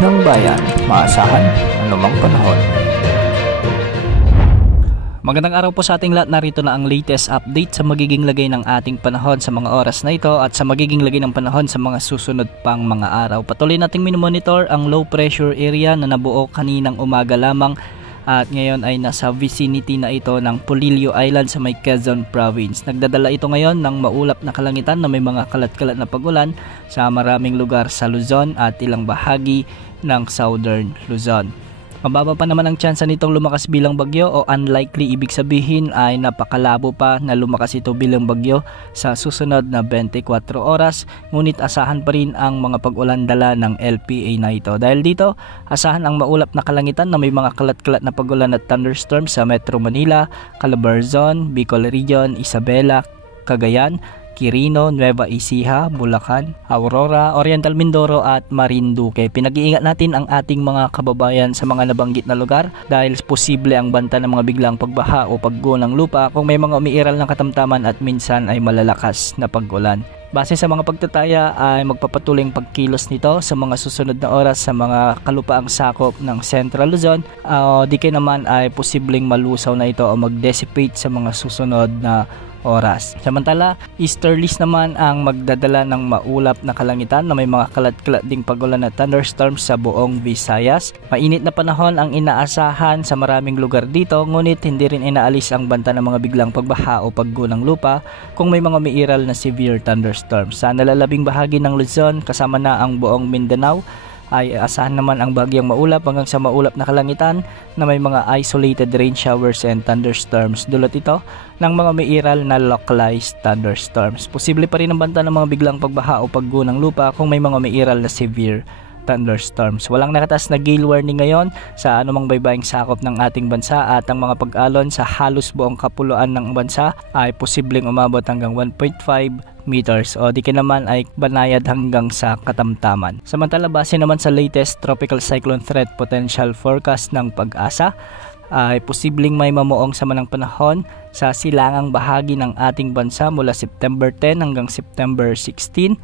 ng bayan, maasahan anumang panahon. Magandang araw po sa ating lahat. Narito na ang latest update sa magiging lagay ng ating panahon sa mga oras na ito at sa magiging lagay ng panahon sa mga susunod pang mga araw. Patuloy nating minomonitor ang low pressure area na nabuo kaninang umaga lamang at ngayon ay nasa vicinity na ito ng Polillo Island sa may Quezon Province. Nagdadala ito ngayon ng maulap na kalangitan na may mga kalat-kalat na pag-ulan sa maraming lugar sa Luzon at ilang bahagi ng Southern Luzon. Mababa pa naman ang tsansa nitong lumakas bilang bagyo o unlikely, ibig sabihin ay napakalabo pa na lumakas ito bilang bagyo sa susunod na 24 oras. Ngunit asahan pa rin ang mga pag-ulan dala ng LPA na ito. Dahil dito, asahan ang maulap na kalangitan na may mga kalat-kalat na pag-ulan at thunderstorms sa Metro Manila, Calabarzon, Bicol Region, Isabela, Cagayan, Quirino, Nueva Ecija, Bulacan, Aurora, Oriental Mindoro at Marinduque. Pinag-iingat natin ang ating mga kababayan sa mga nabanggit na lugar dahil posible ang banta ng mga biglang pagbaha o pagguho ng lupa kung may mga umiiral ng katamtaman at minsan ay malalakas na pag-ulan. Base sa mga pagtataya ay magpapatuloy ang pagkilos nito sa mga susunod na oras sa mga kalupaang sakop ng Central Luzon. Di kaya naman ay posibleng malusaw na ito o mag-dissipate sa mga susunod na oras. Samantala, easterlies naman ang magdadala ng maulap na kalangitan na may mga kalat-kalat ding pag-ulan at thunderstorms sa buong Visayas. Mainit na panahon ang inaasahan sa maraming lugar dito, ngunit hindi rin inaalis ang banta ng mga biglang pagbaha o pagguho ng lupa kung may mga umiiral na severe thunderstorms. Sa nalalabing bahagi ng Luzon kasama na ang buong Mindanao ay asahan naman ang bagyang maulap hanggang sa maulap na kalangitan na may mga isolated rain showers and thunderstorms. Dulot ito ng mga mairal na localized thunderstorms. Posible pa rin ang banta ng mga biglang pagbaha o pagguho ng lupa kung may mga mairal na severe thunderstorms. Walang nakataas na gale warning ngayon sa anumang baybaying sakop ng ating bansa at ang mga pag-alon sa halos buong kapuluan ng bansa ay posibleng umabot hanggang 1.5 meters o di naman ay banayad hanggang sa katamtaman. Samantala, base naman sa latest tropical cyclone threat potential forecast ng Pag-asa ay posibleng may mamuong sama ng panahon sa silangang bahagi ng ating bansa mula September 10 hanggang September 16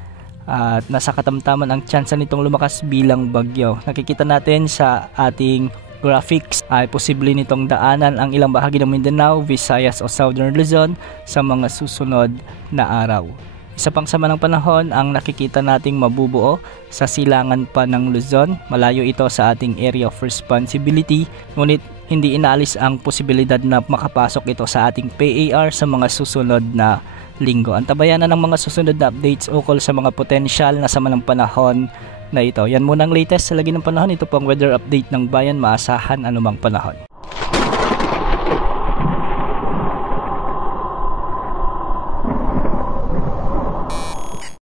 at nasa katamtaman ang tsansa nitong lumakas bilang bagyo. Nakikita natin sa ating graphics ay posible nitong daanan ang ilang bahagi ng Mindanao, Visayas o Southern Luzon sa mga susunod na araw. Isa pang sama ng panahon ang nakikita nating mabubuo sa silangan pa ng Luzon. Malayo ito sa ating area of responsibility, ngunit hindi inaalis ang posibilidad na makapasok ito sa ating PAR sa mga susunod na linggo. Antabayan na ng mga susunod na updates ukol sa mga potensyal na sama ng panahon na ito. Yan muna ang latest sa lagi ng panahon. Ito po ang weather update ng bayan, maasahan anumang panahon.